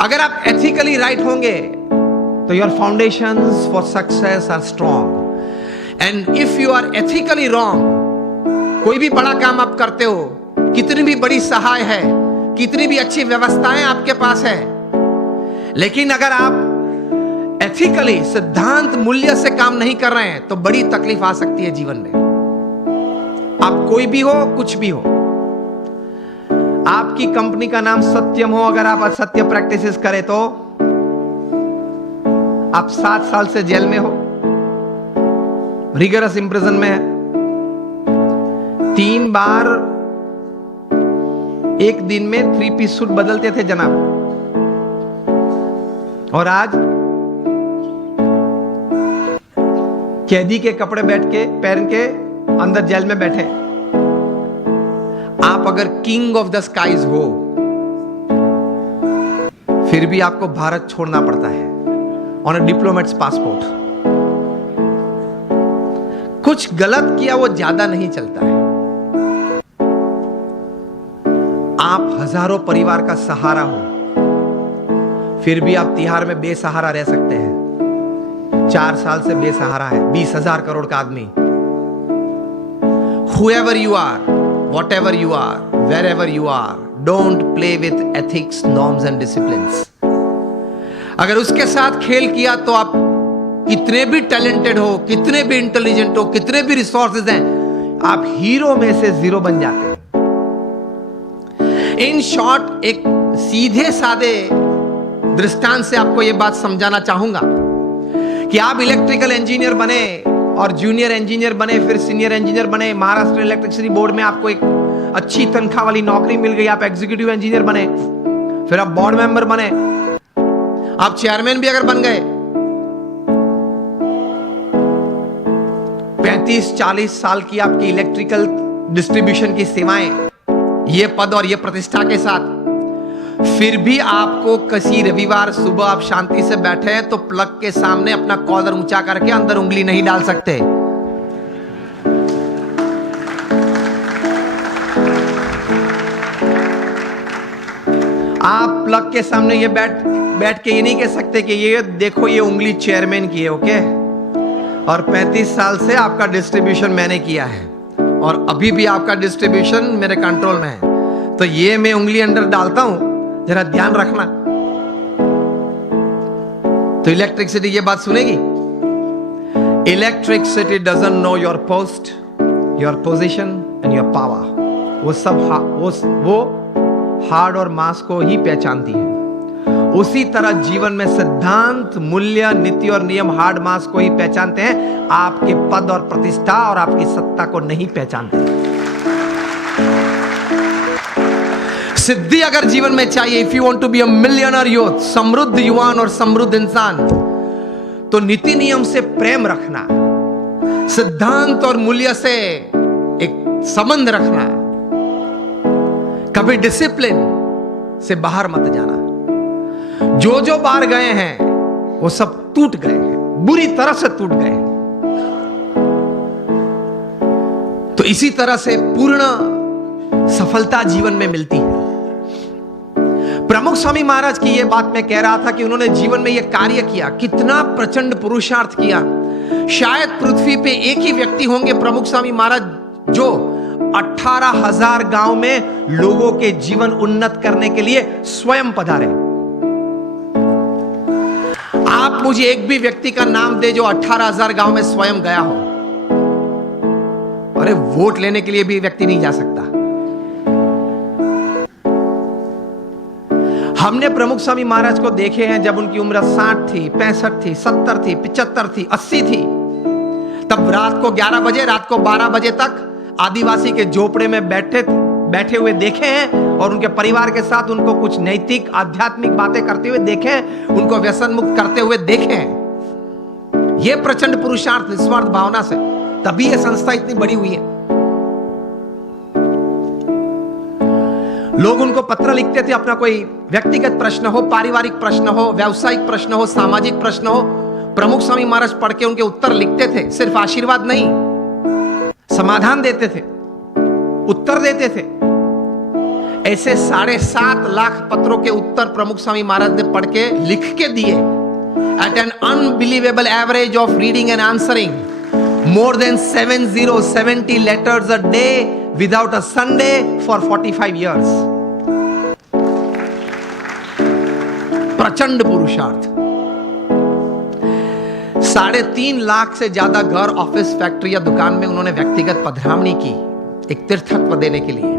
अगर आप ethically right होंगे तो your foundations for success are strong. And if you are ethically wrong, कोई भी बड़ा काम आप करते हो, कितनी भी बड़ी सहाय है, कितनी भी अच्छी व्यवस्थाएं आपके पास है, लेकिन अगर आप एथिकली सिद्धांत मूल्य से काम नहीं कर रहे हैं तो बड़ी तकलीफ आ सकती है जीवन में। आप कोई भी हो, कुछ भी हो, आपकी कंपनी का नाम सत्यम हो, अगर आप असत्य प्रैक्टिसेस करें तो आप 7 साल से जेल में हो, रिगरस इंप्रिजन में है। 3 बार एक दिन में 3 पीस सूट बदलते थे जनाब, और आज कैदी के कपड़े पहन के अंदर जेल में बैठे। आप अगर किंग ऑफ द स्काईज हो, फिर भी आपको भारत छोड़ना पड़ता है ऑन अ डिप्लोमेट्स पासपोर्ट। कुछ गलत किया वो ज्यादा नहीं चलता है। आप हजारों परिवार का सहारा हो, फिर भी आप तिहाड़ में बेसहारा रह सकते हैं। 4 साल से बेसहारा है 20,000 करोड़ का आदमी। Whoever you are, whatever you are, wherever you are, don't play with ethics, norms and disciplines. अगर उसके साथ खेल किया तो आप कितने भी टैलेंटेड हो, कितने भी इंटेलिजेंट हो, कितने भी रिसोर्सेज हैं, आप हीरो में से 0 बन जाते हैं। इन शॉर्ट, एक सीधे सादे दृष्टांत से आपको यह बात समझाना चाहूंगा कि आप इलेक्ट्रिकल इंजीनियर बने और जूनियर इंजीनियर बने, फिर सीनियर इंजीनियर बने, महाराष्ट्र इलेक्ट्रिसिटी बोर्ड में आपको एक अच्छी तनख्वाह वाली नौकरी मिल गई, आप एग्जीक्यूटिव इंजीनियर बने, फिर आप बोर्ड मेंबर बने, आप चेयरमैन भी अगर बन गए, 35-40 साल की आपकी इलेक्ट्रिकल डिस्ट्रीब्यूशन की सेवाएं, ये पद और ये प्रतिष्ठा के साथ, फिर भी आपको किसी रविवार सुबह आप शांति से बैठे हैं तो प्लग के सामने अपना कॉलर ऊंचा करके अंदर उंगली नहीं डाल सकते। आप प्लग के सामने ये बैठ के ये नहीं कह सकते कि ये देखो ये उंगली चेयरमैन की है, ओके, और 35 साल से आपका डिस्ट्रीब्यूशन मैंने किया है और अभी भी आपका डिस्ट्रीब्यूशन मेरे कंट्रोल में है, तो ये मैं उंगली अंदर डालता हूं, जरा ध्यान रखना। तो इलेक्ट्रिसिटी ये बात सुनेगी। Electricity doesn't know your post, your position and your power. वो सब वो हार्ड और मास को ही पहचानती है। उसी तरह जीवन में सिद्धांत, मूल्य, नीति और नियम हार्ड मास को ही पहचानते हैं, आपके पद और प्रतिष्ठा और आपकी सत्ता को नहीं पहचानते। सिद्धि अगर जीवन में चाहिए, if you want to be a millionaire youth, समृद्ध युवान और समृद्ध इंसान, तो नीति नियम से प्रेम रखना, सिद्धांत और मूल्य से एक संबंध रखना, कभी डिसिप्लिन से बाहर मत जाना। जो बाहर गए हैं वो सब टूट गए हैं, बुरी तरह से टूट गए हैं। तो इसी तरह से पूर्ण सफलता जीवन में मिलती है। प्रमुख स्वामी महाराज की यह बात मैं कह रहा था कि उन्होंने जीवन में यह कार्य किया, कितना प्रचंड पुरुषार्थ किया। शायद पृथ्वी पे एक ही व्यक्ति होंगे प्रमुख स्वामी महाराज जो 18,000 गांव में लोगों के जीवन उन्नत करने के लिए स्वयं पधारे। आप मुझे एक भी व्यक्ति का नाम दे जो 18,000 गांव में स्वयं गया हो। अरे वोट लेने के लिए भी व्यक्ति नहीं जा सकता। हमने प्रमुख स्वामी महाराज को देखे हैं जब उनकी उम्र 60 थी, 65 थी, 70 थी, 75 थी, 80 थी, तब रात को 11 बजे, रात को 12 बजे तक आदिवासी के झोपड़े में बैठे हुए देखे हैं और उनके परिवार के साथ उनको कुछ नैतिक आध्यात्मिक बातें करते हुए देखे हैं, उनको व्यसन मुक्त करते हुए देखे हैं। यह प्रचंड पुरुषार्थ निस्वार्थ भावना से, तभी यह संस्था इतनी बड़ी हुई है। लोग उनको पत्र लिखते थे, अपना कोई व्यक्तिगत प्रश्न हो, पारिवारिक प्रश्न हो, व्यावसायिक प्रश्न हो, सामाजिक प्रश्न हो, प्रमुख स्वामी महाराज पढ़ के उनके उत्तर लिखते थे। सिर्फ आशीर्वाद नहीं, समाधान देते थे, उत्तर देते थे। ऐसे 7.5 लाख पत्रों के उत्तर प्रमुख स्वामी महाराज ने पढ़ के लिख के दिए at an unbelievable average of reading and answering more than 70 letters a day without a Sunday for 45 years. प्रचंड पुरुषार्थ। 3.5 लाख से ज्यादा घर, ऑफिस, फैक्ट्री या दुकान में उन्होंने व्यक्तिगत पधरावनी की एक तीर्थत्व देने के लिए।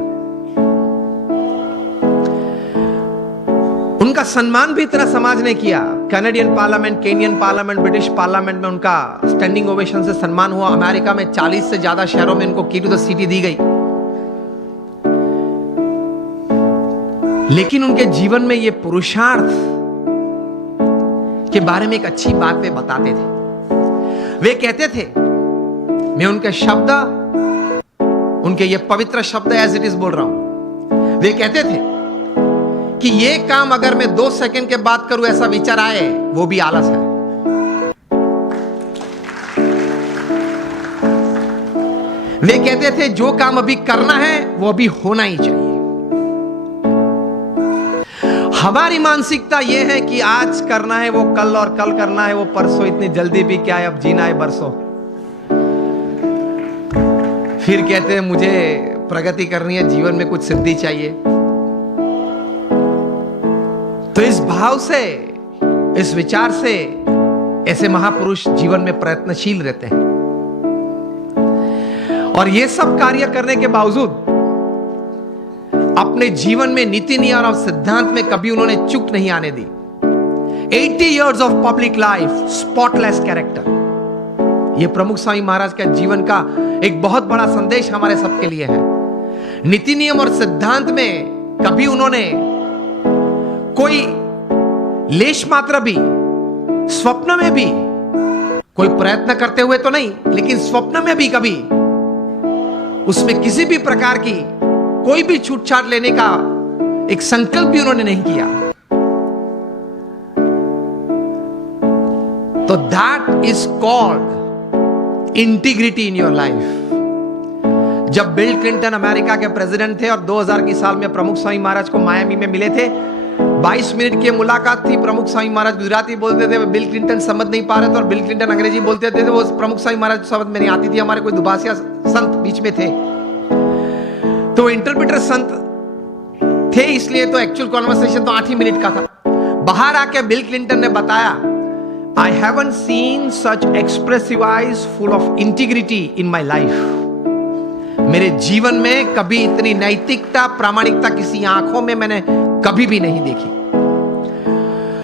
उनका सम्मान भी इतना समाज ने किया। Canadian parliament, Kenyon parliament, British parliament में उनका स्टैंडिंग ओवेशन से सम्मान हुआ। अमेरिका में 40 से ज्यादा शहरों में उनको की टू द सिटी दी गई। लेकिन उनके जीवन में ये पुरुषार्थ के बारे में एक अच्छी बात वे बताते थे। वे कहते थे, मैं उनके शब्द, उनके ये पवित्र शब्द एज इट इज बोल रहा हूं। वे कहते थे कि ये काम अगर मैं 2 सेकंड के बाद करूं ऐसा विचार आए, वो भी आलस है। वे कहते थे जो काम अभी करना है वो अभी होना ही चाहिए। हमारी मानसिकता ये है कि आज करना है वो कल, और कल करना है वो परसों। इतनी जल्दी भी क्या है, अब जीना है बरसों। फिर कहते हैं मुझे प्रगति करनी है, जीवन में कुछ सिद्धि चाहिए। तो इस भाव से, इस विचार से ऐसे महापुरुष जीवन में प्रयत्नशील रहते हैं। और ये सब कार्य करने के बावजूद अपने जीवन में नीति नियम और सिद्धांत में कभी उन्होंने चूक नहीं आने दी। 80 years of public life, spotless character। ये प्रमुख स्वामी महाराज के जीवन का एक बहुत बड़ा संदेश हमारे सबके लिए है। नीति नियम और सिद्धांत में कभी उन्होंने कोई लेश मात्र भी, स्वप्न में भी, कोई प्रयत्न करते हुए तो नहीं, लेकिन स्वप्न में भी कभी उसमें किसी भी प्रकार की कोई भी छूटछाट लेने का एक संकल्प भी उन्होंने नहीं किया। तो that is called integrity in your life. जब बिल क्लिंटन अमेरिका के प्रेसिडेंट थे और 2000 की साल में प्रमुख स्वामी महाराज को मायामी में मिले थे, 22 मिनट की मुलाकात थी। प्रमुख स्वामी महाराज गुजराती बोलते थे, बिल क्लिंटन समझ नहीं पा रहे थे, और बिल क्लिंटन अंग्रेजी बोलते थे। वो प्रमुख स्वामी महाराज समझ में नहीं आती थी। हमारे कोई दुभाषिया संत बीच में थे, तो इंटरप्रेटर संत थे, इसलिए तो एक्चुअल कॉन्वर्सेशन तो 8 ही मिनट का था। बाहर आके बिल क्लिंटन ने बताया, I haven't seen such expressive eyes full of integrity in my life. मेरे जीवन में कभी इतनी नैतिकता, प्रामाणिकता किसी आंखों में मैंने कभी भी नहीं देखी।